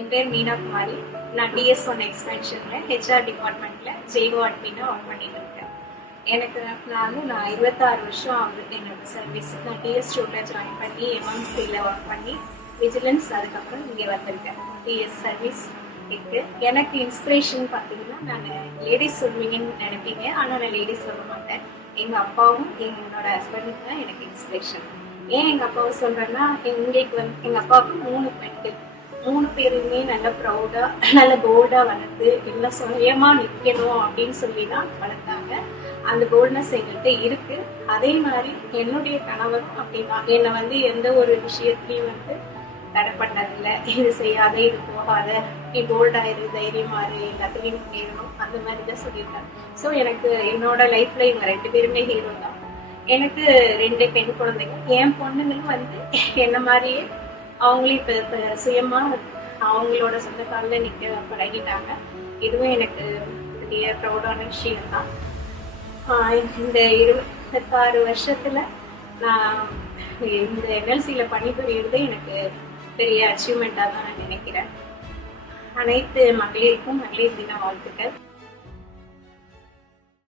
என் பேர் மீனா குமாரி. நான் DS1 எக்ஸ்பென்ஷனில் HR டிபார்ட்மெண்ட்டில் ஜெய்வோ அட்மினாக ஒர்க் பண்ணிட்டு இருக்கேன். நான் 26 வருஷம் ஆகுது என்னோட சர்வீஸ். நான் TS2ல ஜாயின் பண்ணி MMCயில் ஒர்க் பண்ணி விஜிலன்ஸ் அதுக்கப்புறம் இங்கே வந்திருக்கேன். TS சர்வீஸ் இருக்குது. எனக்கு இன்ஸ்பிரேஷன் பார்த்தீங்கன்னா, நான் லேடிஸ் சொல்வீங்கன்னு நினைப்பீங்க, ஆனால் நான் லேடிஸ் சொல்ல மாட்டேன். எங்கள் அப்பாவும் என்னோட ஹஸ்பண்டும் தான் எனக்கு இன்ஸ்பிரேஷன். ஏன் எங்கள் அப்பாவை சொல்கிறேன்னா, எங்கள் அப்பாவுக்கு 3 பெண்கள். 3 பேருமே நல்ல ப்ரௌடாக நல்ல போல்டாக வளர்த்து எல்லாம் சுயமாக நிற்கணும் அப்படின்னு சொல்லி தான் வளர்த்தாங்க. அந்த போல்ட்னஸ் எங்கள்கிட்ட இருக்குது. அதே மாதிரி என்னுடைய கணவரும் அப்படின்னா என்னை எந்த ஒரு விஷயத்துலையும் தடை பண்ணதில்லை. இது செய்யாத, இது போகாத, நீ போல்டாயிரு, தைரியமாறு, எல்லாத்துலேயும் கேட்கணும், அந்த மாதிரி தான் சொல்லியிருக்காங்க. ஸோ எனக்கு என்னோட லைஃப்பில் இவங்க 2 பேருமே ஹீரோ தான். எனக்கு 2 பெண் குழந்தைங்க. என் பொண்ணுங்களும் என்ன மாதிரியே அவங்களே இப்போ சுயமாக அவங்களோட சொந்த காலில் நிற்க பழகிட்டாங்க. இதுவும் எனக்கு பெரிய ப்ரௌடான விஷயம் தான். இந்த 26 வருஷத்தில் நான் இந்த MLCயில் பணிபுரியுறது எனக்கு பெரிய அச்சீவ்மெண்ட்டாக தான் நான் நினைக்கிறேன். அனைத்து மகளிருக்கும் மகளிர் தின வாழ்த்துக்கள்.